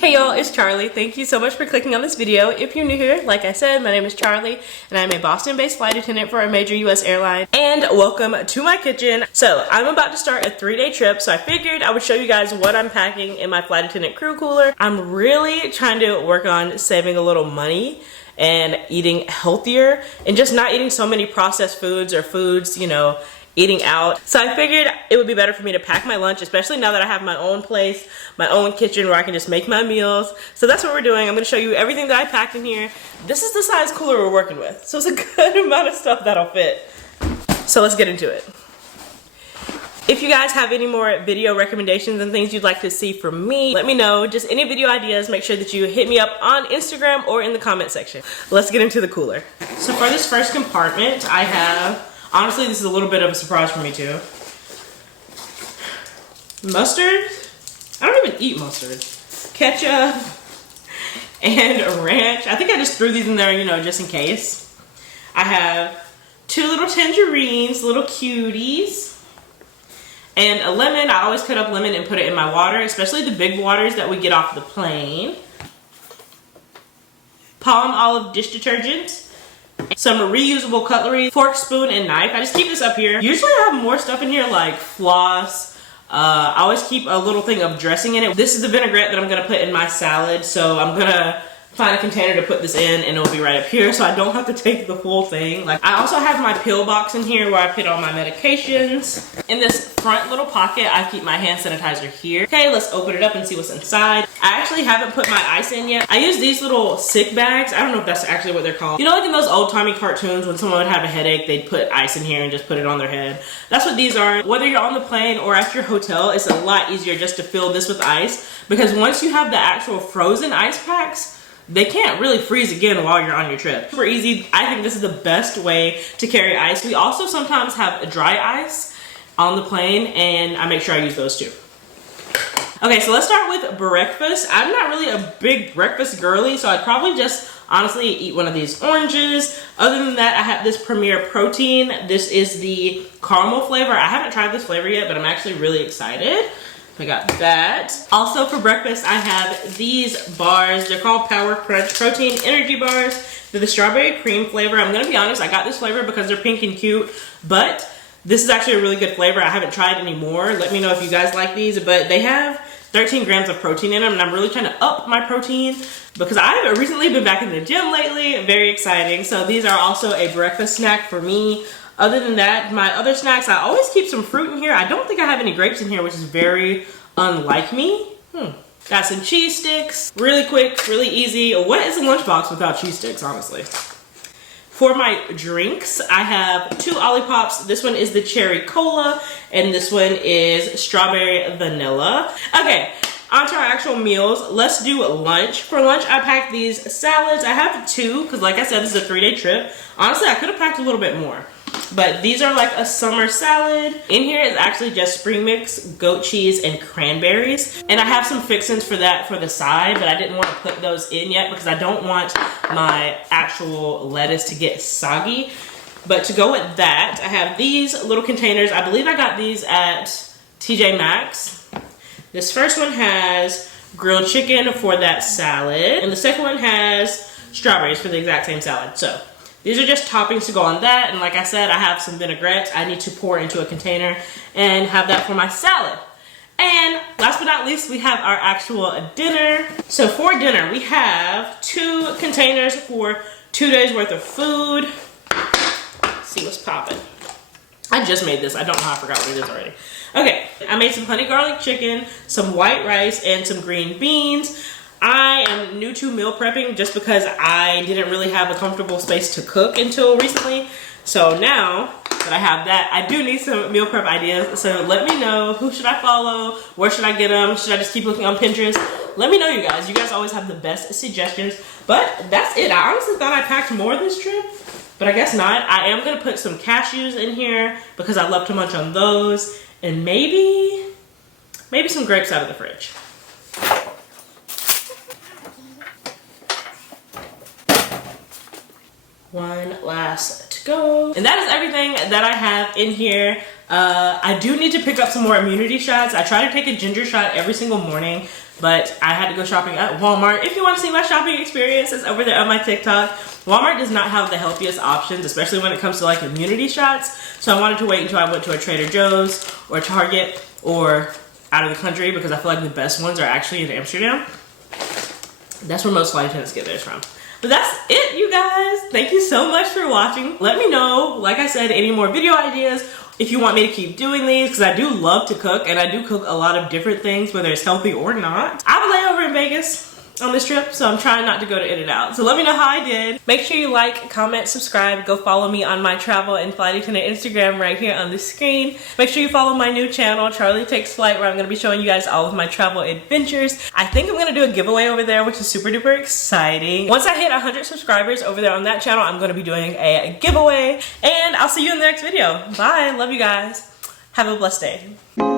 Hey y'all, it's Charli. Thank you so much for clicking on this video. If you're new here, like I said, my name is Charli and I'm a Boston-based flight attendant for a major US airline. And welcome to my kitchen. So I'm about to start a 3-day trip, so I figured I would show you guys what I'm packing in my flight attendant crew cooler. I'm really trying to work on saving a little money and eating healthier and just not eating so many processed foods or foods, you know, eating out. So I figured it would be better for me to pack my lunch, especially now that I have my own place, my own kitchen where I can just make my meals. So that's what we're doing. I'm gonna show you everything that I packed in here. This is the size cooler we're working with, so it's a good amount of stuff that'll fit. So let's get into it. If you guys have any more video recommendations and things you'd like to see from me, let me know. Just any video ideas, make sure that you hit me up on Instagram or in the comment section. Let's get into the cooler. So for this first compartment, I have, honestly, this is a little bit of a surprise for me too. Mustard? I don't even eat mustard. Ketchup and ranch. I think I just threw these in there, you know, just in case. I have 2 little tangerines, little cuties. And a lemon. I always cut up lemon and put it in my water, especially the big waters that we get off the plane. Palm olive dish detergent. Some reusable cutlery, fork, spoon, and knife. I just keep this up here. Usually I have more stuff in here like floss. I always keep a little thing of dressing in it. This is the vinaigrette that I'm gonna put in my salad, so I'm gonna find a container to put this in and it'll be right up here so I don't have to take the full thing. Like, I also have my pill box in here where I put all my medications. In this front little pocket, I keep my hand sanitizer here. Okay, let's open it up and see what's inside. I actually haven't put my ice in yet. I use these little sick bags. I don't know if that's actually what they're called. You know, like in those old-timey cartoons when someone would have a headache, they'd put ice in here and just put it on their head. That's what these are. Whether you're on the plane or at your hotel, it's a lot easier just to fill this with ice, because once you have the actual frozen ice packs, they can't really freeze again while you're on your trip. Super easy. I think this is the best way to carry ice. We also sometimes have a dry ice on the plane, and I make sure I use those too. Okay, so let's start with breakfast. I'm not really a big breakfast girly, so I'd probably just honestly eat one of these oranges. Other than that, I have this Premier Protein. This is the caramel flavor. I haven't tried this flavor yet, but I'm actually really excited. I got that. Also for breakfast, I have these bars. They're called Power Crunch Protein Energy Bars. They're the strawberry cream flavor. I'm gonna be honest, I got this flavor because they're pink and cute, but this is actually a really good flavor. I haven't tried any more. Let me know if you guys like these, but they have 13 grams of protein in them, and I'm really trying to up my protein because I've recently been back in the gym lately. Very exciting. So these are also a breakfast snack for me. Other than that, my other snacks, I always keep some fruit in here. I don't think I have any grapes in here, which is very unlike me. Got some cheese sticks. Really quick, really easy. What is a lunchbox without cheese sticks, honestly? For my drinks, I have 2 Olippops. This one is the cherry cola, and this one is strawberry vanilla. Okay, on to our actual meals. Let's do lunch. For lunch, I packed these salads. I have 2, because like I said, this is a 3-day trip. Honestly, I could have packed a little bit more. But these are like a summer salad. In here is actually just spring mix, goat cheese, and cranberries. And I have some fixins for that for the side, but I didn't want to put those in yet because I don't want my actual lettuce to get soggy. But to go with that, I have these little containers. I believe I got these at TJ Maxx. This first one has grilled chicken for that salad. And the second one has strawberries for the exact same salad. So these are just toppings to go on that, and like I said, I have some vinaigrettes I need to pour into a container and have that for my salad. And last but not least, we have our actual dinner. So for dinner, we have 2 containers for 2 days worth of food. Let's see what's popping. I just made this. I don't know how I forgot what it is already. Okay, I made some honey garlic chicken, some white rice, and some green beans. I am new to meal prepping just because I didn't really have a comfortable space to cook until recently. So now that I have that, I do need some meal prep ideas. So let me know, who should I follow? Where should I get them? Should I just keep looking on Pinterest? Let me know, you guys. You guys always have the best suggestions. But that's it. I honestly thought I packed more this trip, but I guess not. I am gonna put some cashews in here because I love to munch on those. And maybe some grapes out of the fridge. One last to go. And that is everything that I have in here. I do need to pick up some more immunity shots. I try to take a ginger shot every single morning, but I had to go shopping at Walmart. If you want to see my shopping experience, it's over there on my TikTok. Walmart does not have the healthiest options, especially when it comes to like immunity shots. So I wanted to wait until I went to a Trader Joe's or Target or out of the country, because I feel like the best ones are actually in Amsterdam. That's where most flight attendants get theirs from. But that's it, you guys. Thank you so much for watching. Let me know, like I said, any more video ideas, if you want me to keep doing these, because I do love to cook, and I do cook a lot of different things, whether it's healthy or not. I have a layover in Vegas on this trip, so I'm trying not to go to In-N-Out. So let me know how I did. Make sure you like, comment, subscribe. Go follow me on my travel and flight attendant Instagram right here on the screen. Make sure you follow my new channel, Charli Takes Flight, where I'm going to be showing you guys all of my travel adventures. I think I'm going to do a giveaway over there, which is super duper exciting. Once I hit 100 subscribers over there on that channel, I'm going to be doing a giveaway. And I'll see you in the next video. Bye. Love you guys. Have a blessed day.